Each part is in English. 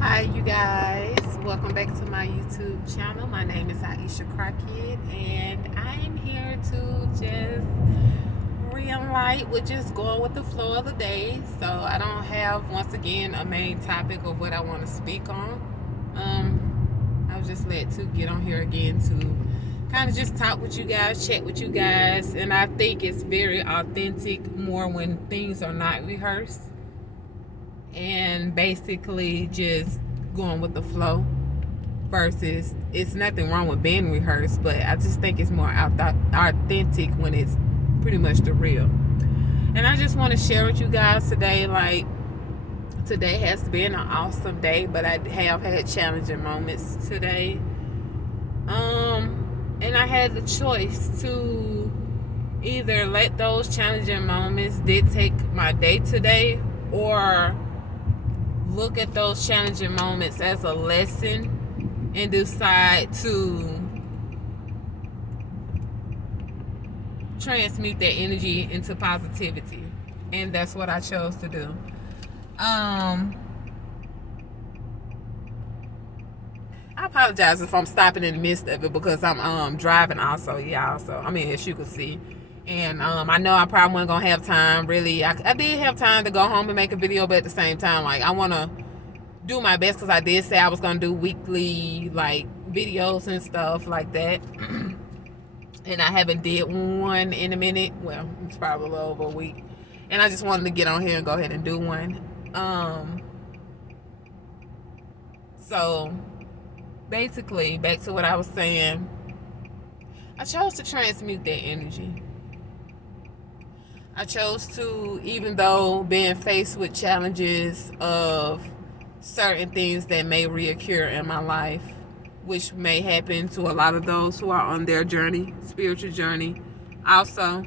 Hi, you guys. Welcome back to my YouTube channel. My name is Aisha Crockett, and I'm here to just re-enlight with just going with the flow of the day. So I don't have, once again, a main topic of what I want to speak on. I was just led to get on here again to kind of just talk with you guys, chat with you guys, and I think it's very authentic more when things are not rehearsed and basically just going with the flow versus it's nothing wrong with being rehearsed, but I just think it's more authentic when it's pretty much the real. And I just want to share with you guys today, like, today has been an awesome day, but I have had challenging moments today. And I had the choice to either let those challenging moments dictate my day today, or look at those challenging moments as a lesson and decide to transmute that energy into positivity. And that's what I chose to do. I apologize if I'm stopping in the midst of it because I'm driving also, y'all. So I mean, as you can see. And I know I probably wasn't gonna have time. Really, I did have time to go home and make a video, but at the same time, like, I want to do my best because I did say I was gonna do weekly like videos and stuff like that. And I haven't did one in a minute. Well, it's probably a little over a week, and I just wanted to get on here and go ahead and do one. So basically, back to what I was saying, I chose to transmute that energy. I chose to, even though being faced with challenges of certain things that may reoccur in my life, which may happen to a lot of those who are on their journey, spiritual journey also.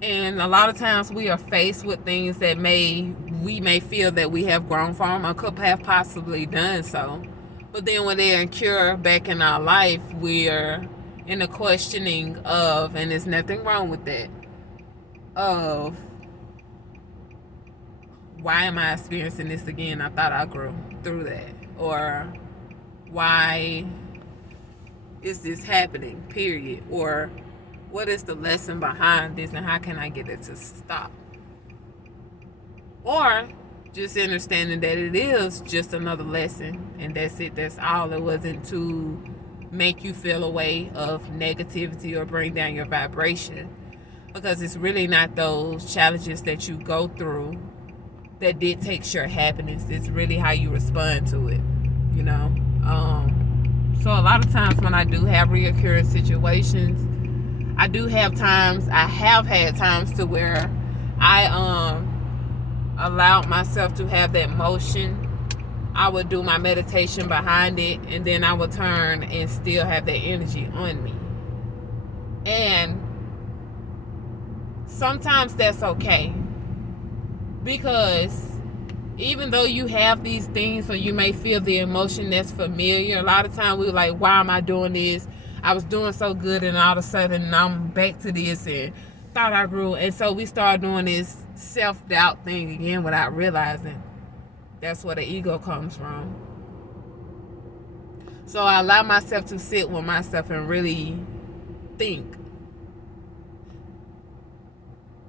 And a lot of times we are faced with things that we may feel that we have grown from or could have possibly done so. But then when they occur back in our life, we're in the questioning of, and there's nothing wrong with that, of why am I experiencing this again? I thought I grew through that. Or why is this happening, period? Or what is the lesson behind this and how can I get it to stop? Or just understanding that it is just another lesson and that's it, that's all. It wasn't to make you feel a way of negativity or bring down your vibration, because it's really not those challenges that you go through that dictates your happiness. It's really how you respond to it, you know. So a lot of times when I do have reoccurring situations, I have had times to where I allowed myself to have that motion. I would do my meditation behind it, and then I would turn and still have that energy on me. And sometimes that's okay, because even though you have these things or you may feel the emotion that's familiar, a lot of times we're like, why am I doing this? I was doing so good and all of a sudden I'm back to this and thought I grew. And so we start doing this self-doubt thing again without realizing that's where the ego comes from. So I allow myself to sit with myself and really think,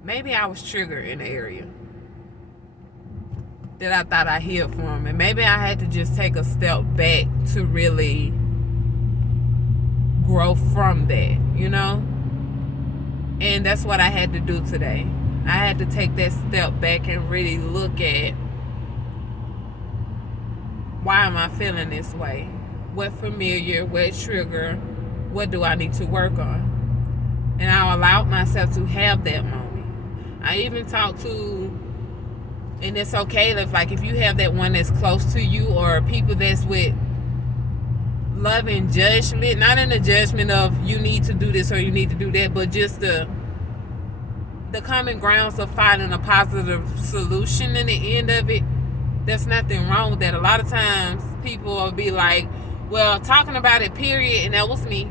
maybe I was triggered in the area that I thought I healed from, and maybe I had to just take a step back to really grow from that, you know. And that's what I had to do today. I had to take that step back and really look at, why am I feeling this way? What familiar, what trigger, what do I need to work on? And I allowed myself to have that moment. I even talked to, and it's okay if you have that one that's close to you, or people that's with love and judgment, not in the judgment of you need to do this or you need to do that, but just the common grounds of finding a positive solution in the end of it. There's nothing wrong with that. A lot of times people will be like, well, talking about it, period, and that was me.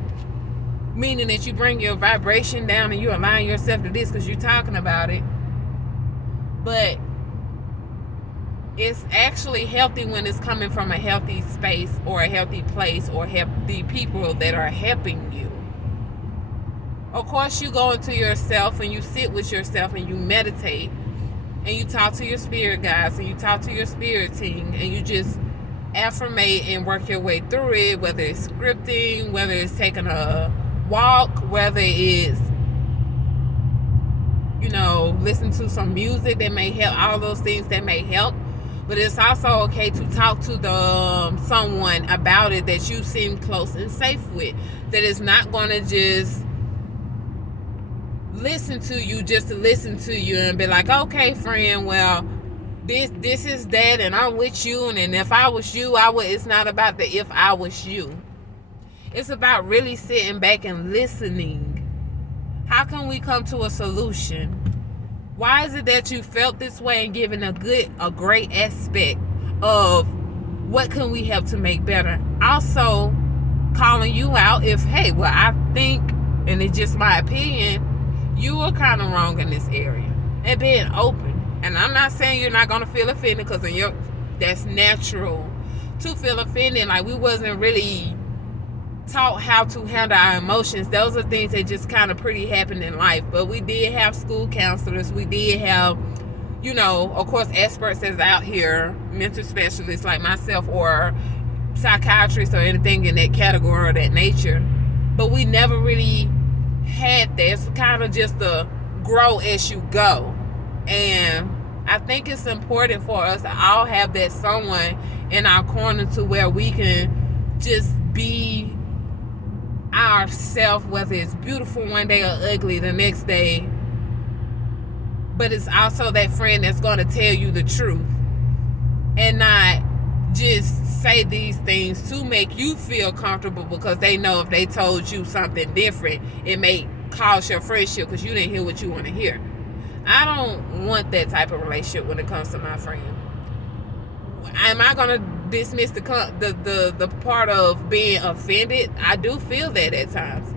Meaning that you bring your vibration down and you align yourself to this because you're talking about it. But It's actually healthy when it's coming from a healthy space or a healthy place or healthy people that are helping you. Of course, you go into yourself and you sit with yourself and you meditate and you talk to your spirit guides and you talk to your spirit team and you just affirmate and work your way through it, whether it's scripting, whether it's taking a walk, whether it's, listen to some music that may help, all those things that may help. But it's also okay to talk to someone about it that you seem close and safe with, that is not going to just listen to you just to listen to you and be like, okay, friend, well, this is that, and I'm with you, and if I was you, I would. It's not about the if I was you. It's about really sitting back and listening. How can we come to a solution? Why is it that you felt this way, and giving a great aspect of what can we help to make better? Also, calling you out if, hey, well, I think, and it's just my opinion, you were kind of wrong in this area, and being open. And I'm not saying you're not going to feel offended, because that's natural to feel offended. Like, we wasn't really taught how to handle our emotions. Those are things that just kind of pretty happened in life. But we did have school counselors. We did have, of course, experts that's out here, mental specialists like myself, or psychiatrists, or anything in that category or that nature. But we never really had that. It's kind of just a grow as you go. And I think it's important for us to all have that someone in our corner to where we can just be ourselves, whether it's beautiful one day or ugly the next day. But it's also that friend that's going to tell you the truth and not just say these things to make you feel comfortable, because they know if they told you something different, it may cause your friendship because you didn't hear what you want to hear. I don't want that type of relationship when it comes to my friend. Am I going to dismiss the part of being offended? I do feel that at times.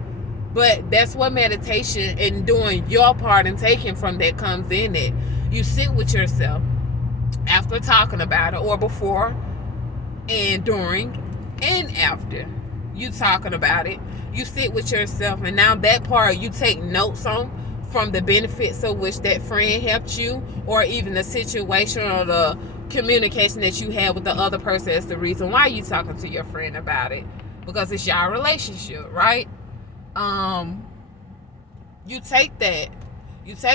But that's what meditation and doing your part and taking from that comes in it. You sit with yourself after talking about it, or before and during and after you talking about it. You sit with yourself, and now that part you take notes on, from the benefits of which that friend helped you, or even the situation or the communication that you had with the other person is the reason why you talking to your friend about it, because it's your relationship, right? You take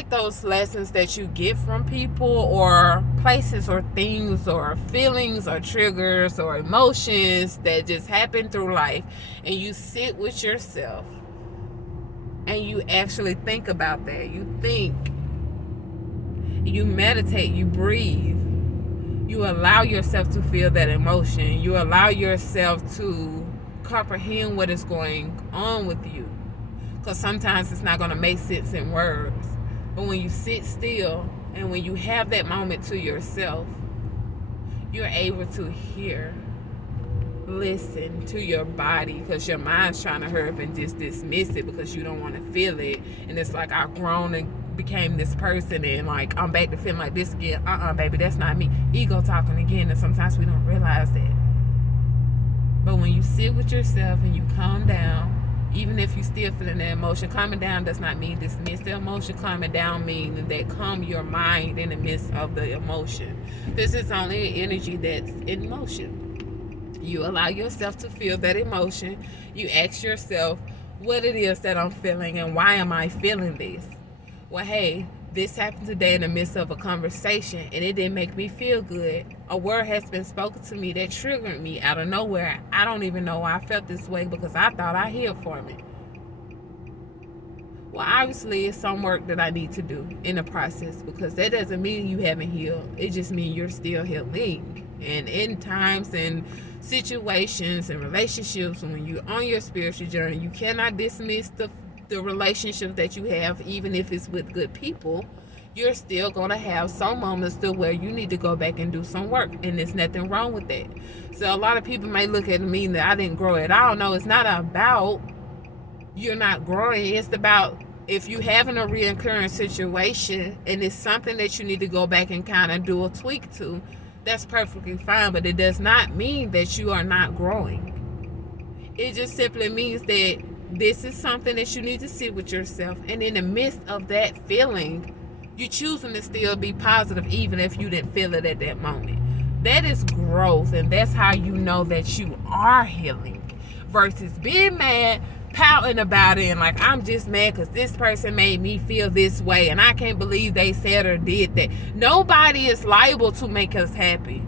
those lessons that you get from people or places or things or feelings or triggers or emotions that just happen through life, and you sit with yourself and you actually think about that. You think, you meditate, you breathe, you allow yourself to feel that emotion, you allow yourself to comprehend what is going on with you, because sometimes it's not going to make sense in words. But when you sit still and when you have that moment to yourself, you're able to hear, listen to your body, because your mind's trying to hurry up and just dismiss it because you don't want to feel it. And it's like, I've grown and became this person, and like I'm back to feeling like this again. Baby, that's not me. Ego talking again. And sometimes we don't realize that. But when you sit with yourself and you calm down, even if you still feeling that emotion, calming down does not mean dismiss the emotion. Calming down means that calm your mind in the midst of the emotion. This is only energy that's in motion. You allow yourself to feel that emotion. You ask yourself what it is that I'm feeling and why am I feeling this? Well, hey, this happened today in the midst of a conversation and it didn't make me feel good. A word has been spoken to me that triggered me out of nowhere. I don't even know why I felt this way, because I thought I healed from it. Well, obviously, it's some work that I need to do in the process, because that doesn't mean you haven't healed. It just means you're still healing. And in times and situations and relationships, when you're on your spiritual journey, you cannot dismiss the relationships that you have, even if it's with good people. You're still going to have some moments to where you need to go back and do some work, and there's nothing wrong with that. So a lot of people may look at me that I didn't grow at all. No, it's not about you're not growing. It's about, if you're having a reoccurring situation and it's something that you need to go back and kind of do a tweak to, That's perfectly fine, but it does not mean that you are not growing. It just simply means that this is something that you need to sit with yourself, and in the midst of that feeling, you're choosing to still be positive even if you didn't feel it at that moment. That is growth, and that's how you know that you are healing, versus being mad, pouting about it, and like, I'm just mad because this person made me feel this way and I can't believe they said or did that. Nobody is liable to make us happy.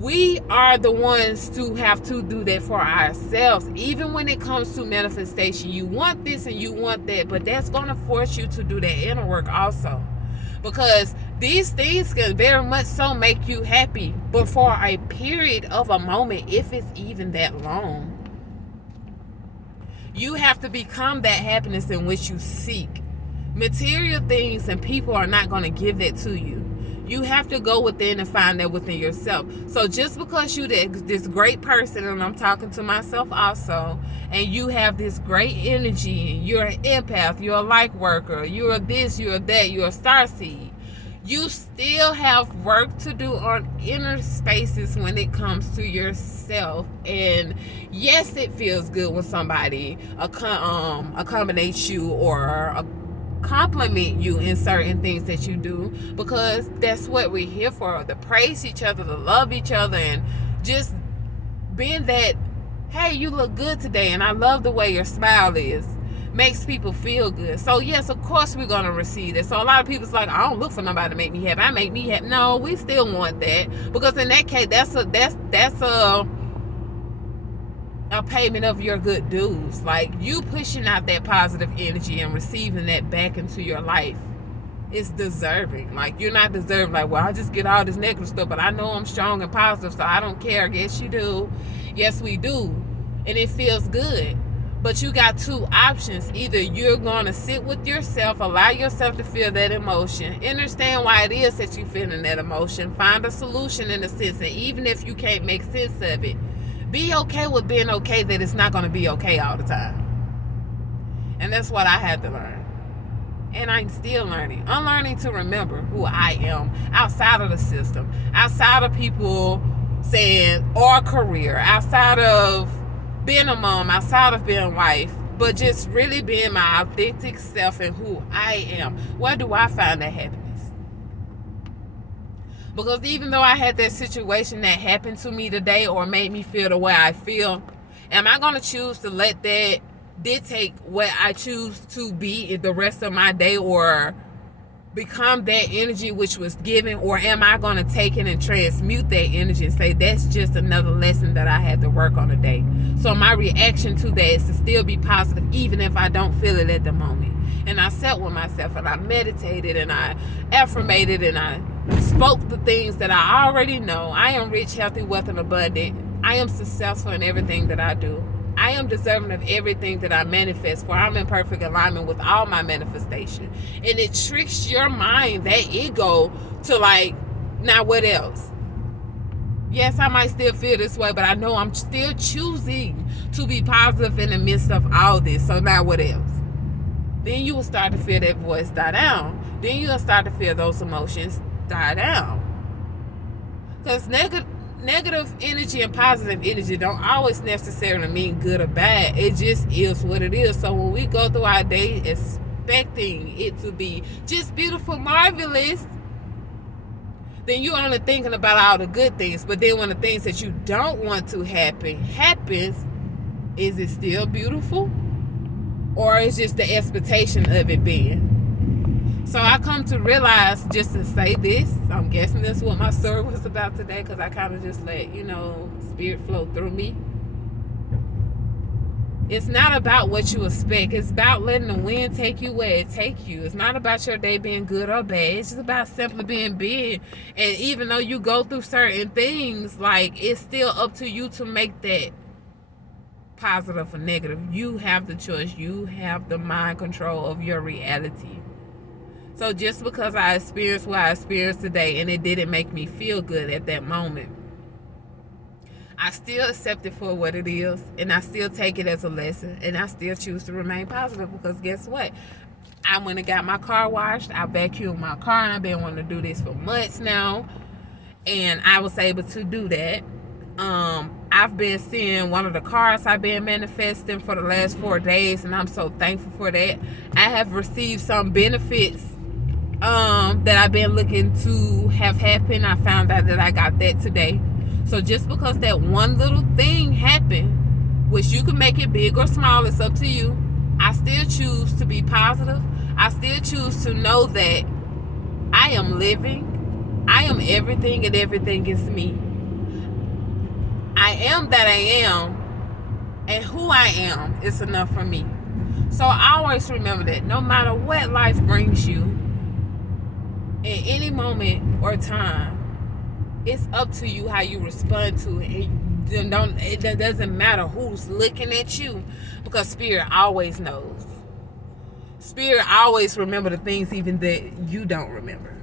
We are the ones to have to do that for ourselves. Even when it comes to manifestation, you want this and you want that, but that's going to force you to do that inner work also, because these things can very much so make you happy, but for a period of a moment, if it's even that long. You have to become that happiness in which you seek. Material things and people are not going to give that to you. You have to go within and find that within yourself. So just because you're this great person, and I'm talking to myself also, and you have this great energy, and you're an empath, you're a light worker, you're this, you're that, you're a starseed, you still have work to do on inner spaces when it comes to yourself. And yes, it feels good when somebody accommodates you or compliment you in certain things that you do, because that's what we're here for, to praise each other, to love each other, and just being that, hey, you look good today and I love the way your smile is, makes people feel good. So yes, of course we're going to receive it. So a lot of people's like, I don't look for nobody to make me happy, I make me happy. No, we still want that, because in that case, that's a payment of your good dues. Like, you pushing out that positive energy and receiving that back into your life is deserving. Like, you're not deserving like, well, I just get all this negative stuff, but I know I'm strong and positive, so I don't care. Yes, you do. Yes, we do. And it feels good. But you got two options. Either you're going to sit with yourself, allow yourself to feel that emotion, understand why it is that you're feeling that emotion, find a solution in a sense, and even if you can't make sense of it, be okay with being okay that it's not going to be okay all the time. And that's what I had to learn. And I'm still learning. Unlearning to remember who I am outside of the system, outside of people saying, or career, outside of being a mom, outside of being a wife, but just really being my authentic self and who I am. Where do I find that happiness? Because even though I had that situation that happened to me today or made me feel the way I feel, am I going to choose to let that dictate what I choose to be the rest of my day, or become that energy which was given? Or am I going to take it and transmute that energy and say, that's just another lesson that I had to work on today? So my reaction to that is to still be positive even if I don't feel it at the moment. And I sat with myself and I meditated and I affirmated and I spoke the things that I already know. I am rich, healthy, wealth, and abundant. I am successful in everything that I do. I am deserving of everything that I manifest, for I'm in perfect alignment with all my manifestation. And it tricks your mind, that ego, to like, now what else? Yes, I might still feel this way, but I know I'm still choosing to be positive in the midst of all this. So now what else? Then you will start to feel that voice die down. Then you'll start to feel those emotions die down. Because negative energy and positive energy don't always necessarily mean good or bad. It just is what it is. So when we go through our day expecting it to be just beautiful, marvelous, then you're only thinking about all the good things. But then when the things that you don't want to happen happens, is it still beautiful? Or is just the expectation of it being? So I come to realize, just to say this, I'm guessing that's what my story was about today, because I kind of just let, spirit flow through me. It's not about what you expect. It's about letting the wind take you where it take you. It's not about your day being good or bad. It's just about simply being big. And even though you go through certain things, like, it's still up to you to make that positive or negative. You have the choice. You have the mind control of your reality. So just because I experienced what I experienced today and it didn't make me feel good at that moment, I still accept it for what it is, and I still take it as a lesson, and I still choose to remain positive, because guess what? I went and got my car washed. I vacuumed my car, and I've been wanting to do this for months now. and I was able to do that. I've been seeing one of the cards I've been manifesting for the last 4 days, and I'm so thankful for that. I have received some benefits that I've been looking to have happen. I found out that I got that today. So just because that one little thing happened, which you can make it big or small, it's up to you, I still choose to be positive. I still choose to know that I am living. I am everything, and everything is me. I am that I am, and who I am is enough for me. So I always remember that no matter what life brings you, in any moment or time, it's up to you how you respond to it. It doesn't matter who's looking at you, because Spirit always knows. Spirit always remember the things even that you don't remember.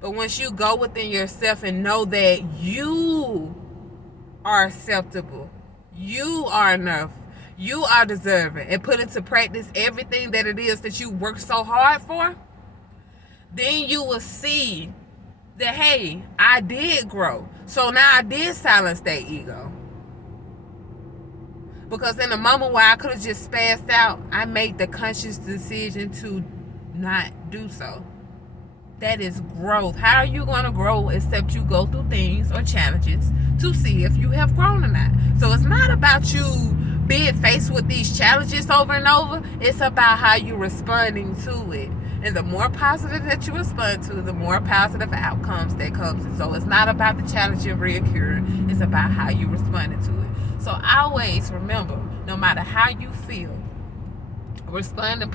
But once you go within yourself and know that you are acceptable, you are enough, you are deserving, and put into practice everything that it is that you work so hard for, then you will see that, hey, I did grow. So now I did silence that ego. Because in a moment where I could have just spazzed out, I made the conscious decision to not do so. That is growth. How are you going to grow except you go through things or challenges to see if you have grown or not? So it's not about you being faced with these challenges over and over. It's about how you're responding to it. And the more positive that you respond to, the more positive outcomes that comes. And so it's not about the challenge you're reoccurring. It's about how you responded to it. So always remember, no matter how you feel, respond to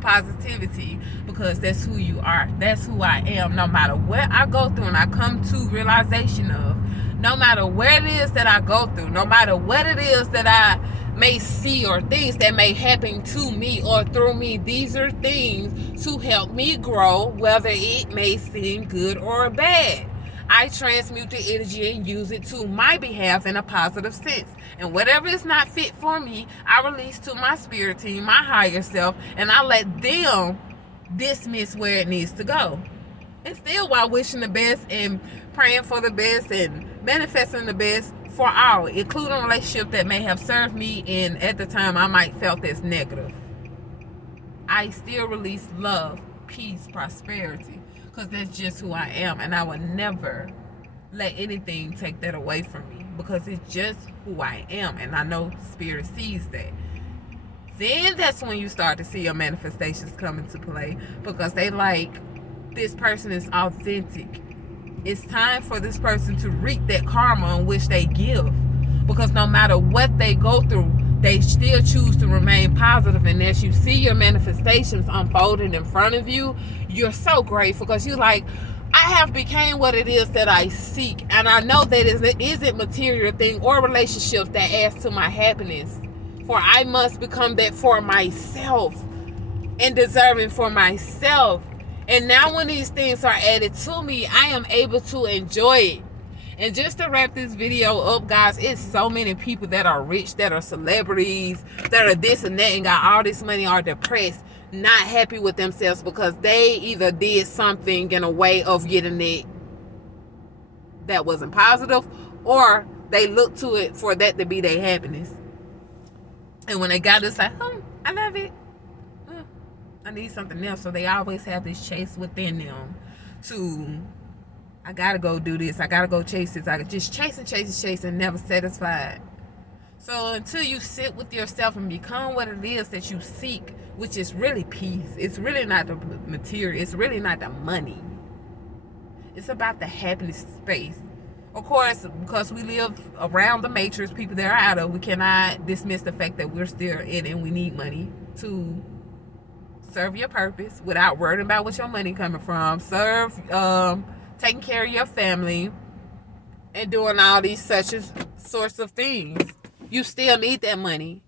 positivity, because that's who you are. That's who I am. No matter what I go through and I come to realization of, no matter where it is that I go through, no matter what it is that I may see or things that may happen to me or through me, these are things to help me grow, whether it may seem good or bad. I transmute the energy and use it to my behalf in a positive sense. And whatever is not fit for me, I release to my spirit team, my higher self, and I let them dismiss where it needs to go. And still while wishing the best and praying for the best and manifesting the best for all, including relationships that may have served me and at the time I might felt as negative. I still release love, peace, prosperity, because that's just who I am, and I will never let anything take that away from me, because it's just who I am, and I know Spirit sees that. Then that's when you start to see your manifestations come into play, because they like, this person is authentic. It's time for this person to reap that karma in which they give, because no matter what they go through, they still choose to remain positive. And as you see your manifestations unfolding in front of you, you're so grateful, because you're like, I have became what it is that I seek, and I know that it isn't material thing or relationships that adds to my happiness, for I must become that for myself and deserving for myself. And now when these things are added to me, I am able to enjoy it. And just to wrap this video up, guys, it's so many people that are rich, that are celebrities, that are this and that and got all this money, are depressed, not happy with themselves because they either did something in a way of getting it that wasn't positive, or they look to it for that to be their happiness. And when they got it, it's like, I love it. I need something else. So they always have this chase within them to, I gotta go do this, I gotta go chase this. I just chase and never satisfied. So until you sit with yourself and become what it is that you seek, which is really peace. It's really not the material. It's really not the money. It's about the happiness space. Of course, because we live around the matrix, people that are out of, we cannot dismiss the fact that we're still in it and we need money to serve your purpose without worrying about what your money coming from. Serve, taking care of your family, and doing all these sorts of things. You still need that money.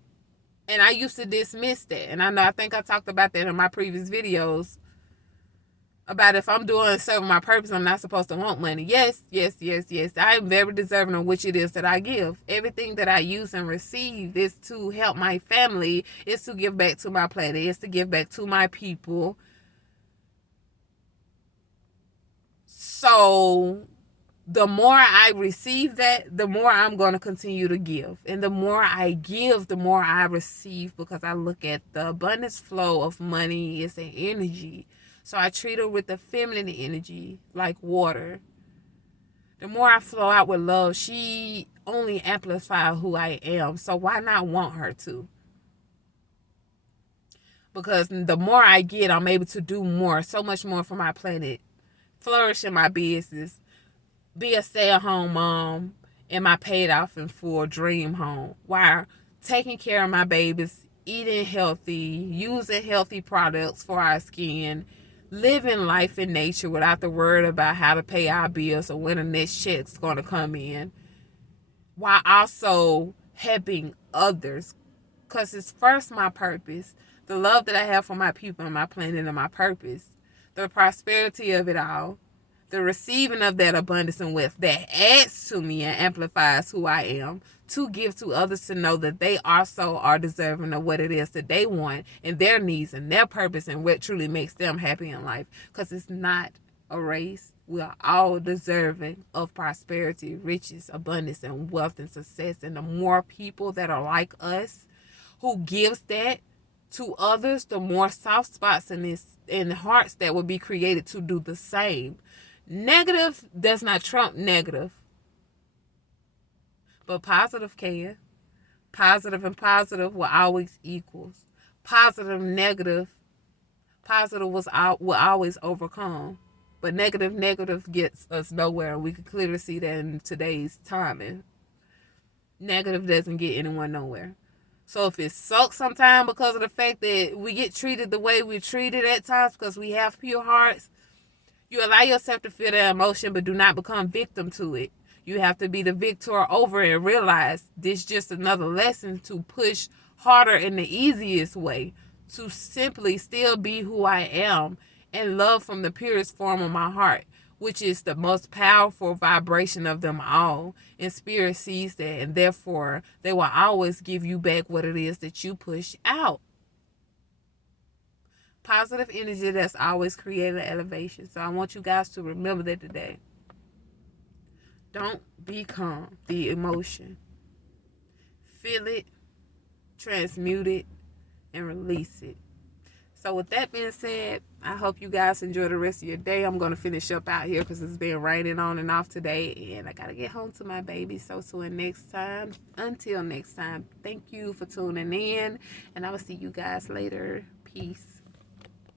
And I used to dismiss that. And I think I talked about that in my previous videos. About if I'm serving my purpose, I'm not supposed to want money. Yes. I am very deserving of which it is that I give. Everything that I use and receive is to help my family. It's to give back to my planet. It's to give back to my people. So the more I receive that, the more I'm going to continue to give. And the more I give, the more I receive, because I look at the abundance flow of money is an energy. So I treat her with the feminine energy, like water. The more I flow out with love, she only amplifies who I am. So why not want her to? Because the more I get, I'm able to do more, so much more for my planet, flourish in my business, be a stay-at-home mom in my paid off and full dream home, while taking care of my babies, eating healthy, using healthy products for our skin, living life in nature without the worry about how to pay our bills or when the next check's going to come in, while also helping others. Because it's first my purpose, the love that I have for my people and my planet and my purpose, the prosperity of it all, the receiving of that abundance and wealth that adds to me and amplifies who I am, to give to others to know that they also are deserving of what it is that they want and their needs and their purpose and what truly makes them happy in life. Because it's not a race. We are all deserving of prosperity, riches, abundance, and wealth and success. And the more people that are like us who gives that to others, the more soft spots in hearts that will be created to do the same. Negative does not trump negative, but positive can. Positive and positive will always equals. Positive, negative, positive will always overcome. But negative gets us nowhere. We can clearly see that in today's timing. Negative doesn't get anyone nowhere. So if it sucks sometimes because of the fact that we get treated the way we're treated at times because we have pure hearts, you allow yourself to feel that emotion, but do not become victim to it. You have to be the victor over it and realize this is just another lesson to push harder in the easiest way, to simply still be who I am and love from the purest form of my heart, which is the most powerful vibration of them all. And spirit sees that, and therefore they will always give you back what it is that you push out. Positive energy that's always created elevation. So I want you guys to remember that today. Don't become the emotion. Feel it, transmute it, and release it. So with that being said, I hope you guys enjoy the rest of your day. I'm going to finish up out here because it's been raining on and off today. And I got to get home to my baby. So until next time, thank you for tuning in. And I will see you guys later. Peace.